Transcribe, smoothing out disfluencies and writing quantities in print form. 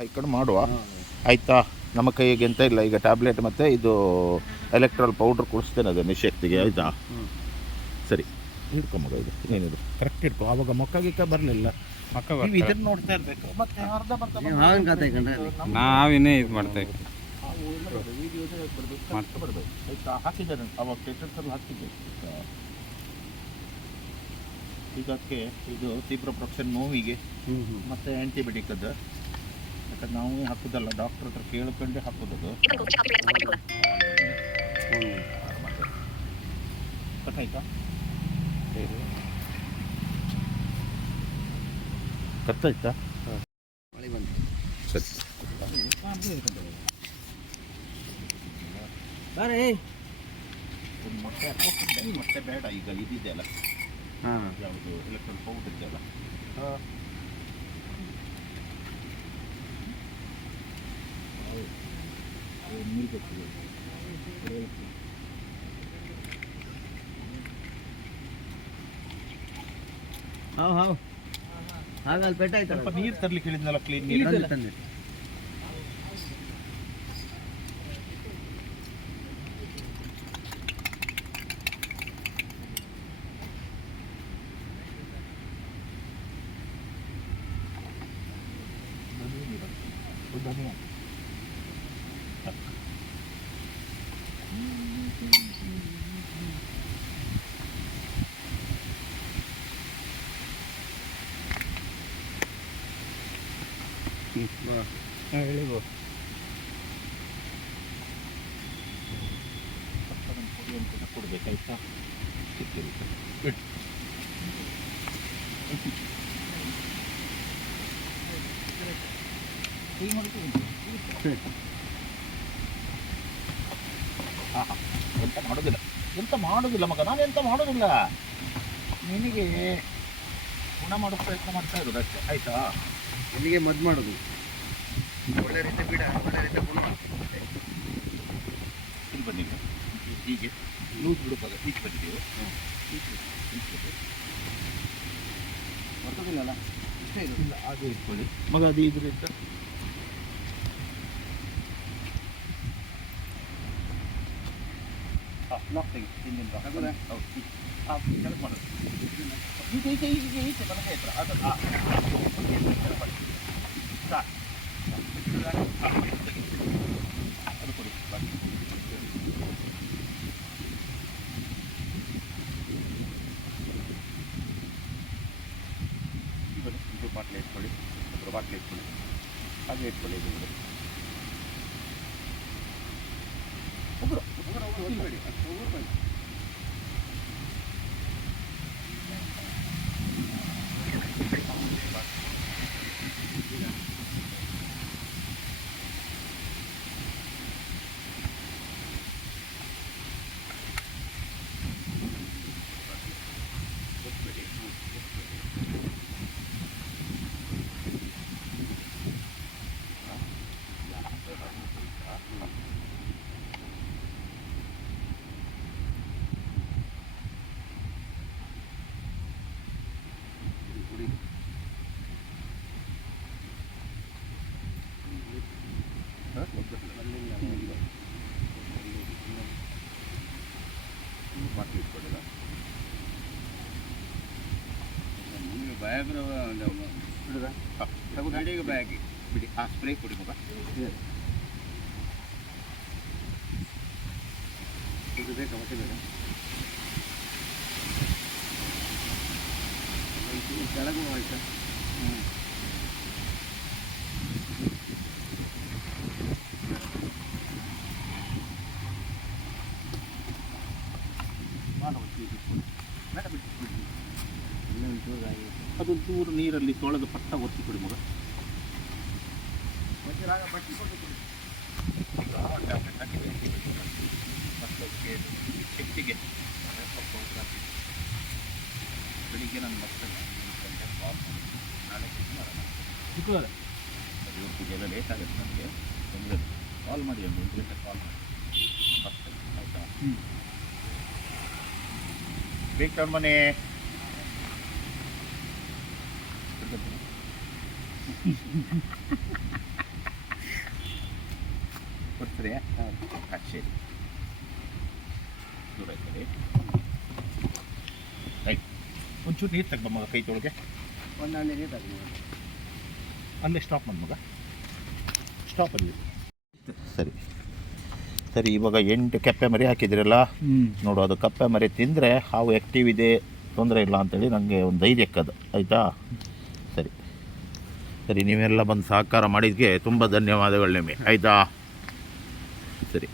ಈ ಕಡೆ ಮಾಡುವ ಆಯಿತಾ. ನಮ್ಮ ಕೈಗೆ ಎಂತ ಇಲ್ಲ, ಈಗ ಟ್ಯಾಬ್ಲೆಟ್ ಮತ್ತು ಇದು ಎಲೆಕ್ಟ್ರಾಲ್ ಪೌಡ್ರ್ ಕುಡಿಸ್ತೇನೆ ಅದು ನಿಶಕ್ತಿಗೆ, ಆಯಿತಾ. ಸರಿ ಹಿಡ್ಕೊಂಬಗ, ಇದು ಏನಿದು ಕರೆಕ್ಟ್ ಹಿಡ್ಕೊ. ಆವಾಗ ಮೊಕ್ಕ ಗಿಕ್ಕ ಬರಲಿಲ್ಲ, ನೀವು ಇದನ್ನು ನೋಡ್ತಾ ಇರಬೇಕು. ಮತ್ತೆ ಅರ್ಧ ನಾವಿನೇ ಇದು ಮಾಡ್ತಾ ಇದ್ದೀವಿ, ಆಯಿತಾ. ಹಾಕಿದ್ದೇನೆ ಅವಾಗ ಟೆಟ್ರಲ್ಲಿ ಹಾಕಿದ್ದೆ. ಈಗ ಅದಕ್ಕೆ ಇದು ಸಿಪ್ರೋಫ್ಲಾಕ್ಸಿನ್ ನೋವಿಗೆ ಮತ್ತು ಆ್ಯಂಟಿಬಯೋಟಿಕ್ ಅದು. ಯಾಕಂದ್ರೆ ನಾವು ಹಾಕೋದಲ್ಲ, ಡಾಕ್ಟ್ರ್ ಹತ್ರ ಕೇಳ್ಕೊಂಡೆ ಹಾಕೋದದು. ಕಟ್ಟಾಯ್ತಾ? ಕಟ್ಟಾಯ್ತಾ? ಸರಿ ಮೊಟ್ಟೆ ಹಾಕೋಕೊಂಡೆ. ಮೊಟ್ಟೆ ಬೇಡ, ಈಗ ಇದಿದೆಯಲ್ಲ, ಯಾವುದು ಎಲೆಕ್ಟ್ರಾಲ್ ಪೌಡರ್ ಇದೆಯಲ್ಲ, ನೀರು ಹಾಗಲ್ಲಿ ಪೆಟ್ಟಾಯ್ತು. ಸ್ವಲ್ಪ ನೀರು ತರ್ಲಿಕ್ಕೆ ಹೇಳಿದ್ನಲ್ಲ, ಕ್ಲೀನ್ ನೀರು ತಂದೆ. ಧನಿಯಾ ಹೇಳಿಬೋದು. ಪುಡಿ ಅಂತ ಕೊಡ್ಬೇಕಾಯ್ತಾ. ಎಂತ ಮಾಡೋದಿಲ್ಲ, ಎಂತ ಮಾಡೋದಿಲ್ಲ ಮಗ, ನಾನು ಎಂತ ಮಾಡೋದಿಲ್ಲ. ನಿನಗೆ ಗುಣ ಮಾಡೋ ಪ್ರಯತ್ನ ಮಾಡ್ತಾ ಇರೋದು ಅಷ್ಟೇ, ಆಯ್ತಾ. ಇಲ್ಲಿಗೆ ಮದ್ದು ಮಾಡೋದು, ಒಳ್ಳೆ ರೀತಿ ಬಿಡ, ಒಳ್ಳೆ ರೀತಿ ಗುಣ. ಇಲ್ಲಿ ಬನ್ನಿ, ಹೀಗೆ ಲೂಸ್ ಬಿಡುವಾಗ ಹೀಗೆ ಬಂದಿದ್ದೀವಿ. ಬರ್ತದಿಲ್ಲಲ್ಲ, ಇಷ್ಟೇ ಇದು. ಇಲ್ಲ ಹಾಗೆ ಇಟ್ಕೊಳ್ಳಿ ಮಗ, ಅದು ಇದರಿಂದ ಲಾಕ್ ತೆಗಿ ಹಿಂದಿಂದ. ಹೌದು, ಕೆಲಸ ಮಾಡೋದು ಈಗ ಈಗ ಈಗ ಈಚೆ ಬಲಗೈ ಹತ್ರ ಅದು ಅದು ಕೊಡಿ. ಇದು ಬಾಟ್ಲಿ ಇಟ್ಕೊಳ್ಳಿ, ಅದ್ರ ಬಾಟ್ಲಿ ಇಟ್ಕೊಳ್ಳಿ, ಹಾಗೆ ಇಟ್ಕೊಳ್ಳಿ. ಇದು ಬಿಡಿ, ಹೋಗ್ಬೇಡಿ, ಹೋಗ್ಬೇಡಿ. ಬಾಟ್ಲಿ ಇಟ್ಕೊಳ್ಳಿಲ್ಲ. ನಿಮಗೆ ಬ್ಯಾಗ್ರ ಬಿಡುದ ತಗೊಂಡು ಬ್ಯಾಗಿ ಬಿಡಿ, ಆ ಸ್ಪ್ರೇ ಕೊಡಿ ಮಗ. ಇದು ಬೇಕಾ, ಮತ್ತೆ ಬೇಕಾ? ಕೆಳಗೂ ಆಯ್ತಾ? ಅದೊಂದು ಚೂರು ನೀರಲ್ಲಿ ತೊಳೆದು ಪಟ್ಟ ಒತ್ತಿ ಕೊಡಿ ಮಗ. ಬಟ್ಟೆ ಕೊಟ್ಟು ಕೊಡಿ. ಶಕ್ತಿಗೆ ಬೆಳಿಗ್ಗೆ ನಾನು ಬರ್ತೇನೆ, ನಾಳೆ ಶುಕ್ರವಾರ ಇವತ್ತಿಗೆಲ್ಲ ಲೇಟ್ ಆಗುತ್ತೆ ನನಗೆ. ತೊಂದರೆ ಕಾಲ್ ಮಾಡಿ, ಒಂದು 1 ಗಂಟೆ ಕಾಲ್ ಮಾಡಿ ಬರ್ತೇನೆ, ಆಯಿತಾ. ಬೇಕು ಮನೆ ಸ್ಪ್ರೇ ಹೌದು. ಸರಿ ದೂರ ಸರಿ ರೈಟ್ ಒಂಚೂರು ನೀರು ತಗೊಂಬ ಮಗ ಕೈ ತೊಳಗೆ ಒಂದು ಹಣ್ಣು ನೀರು ತಗೊಂಡು ಅಲ್ಲೇ ಸ್ಟಾಪ್ ಮಾಡಿ ಮಗ ಸ್ಟಾಪಲ್ಲಿ ಸರಿ ಸರಿ ಇವಾಗ 8 ಕಪ್ಪೆ ಮರಿ ಹಾಕಿದ್ರಲ್ಲ ನೋಡು ಅದು ಕಪ್ಪೆ ಮರಿ ತಿಂದರೆ ಹಾವು ಆ್ಯಕ್ಟಿವ್ ಇದೆ ತೊಂದರೆ ಇಲ್ಲ ಅಂತೇಳಿ ನನಗೆ ಒಂದು ಧೈರ್ಯಕ್ಕದು ಆಯಿತಾ ಸರಿ ಸರಿ ನೀವೆಲ್ಲ ಬಂದು ಸಹಕಾರ ಮಾಡಿದ್ದಕ್ಕೆ ತುಂಬ ಧನ್ಯವಾದಗಳು ನಿಮಗೆ ಆಯಿತಾ ಸರಿ